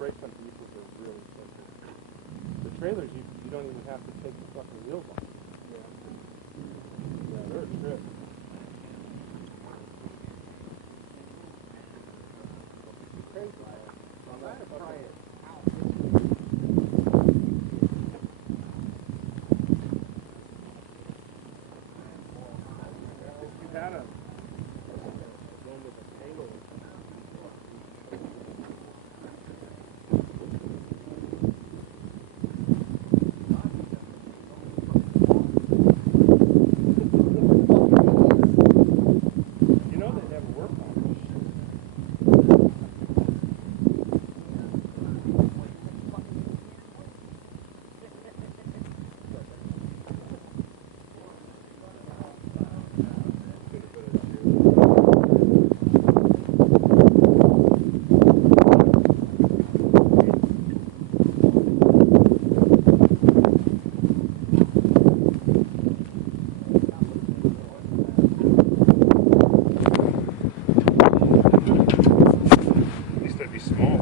brakes on vehicles are really simple. The trailers, you don't even have to take the fucking wheels off. Yeah, they're a trip. Crazy, man. I'm not try it. If you had a one with a tangle. You know they never work on this shit. At least I'd be small.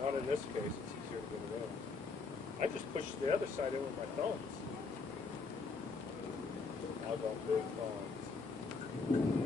Not in this case, it's easier to get around. I just push the other side in with my thumbs. I'll go big thumbs.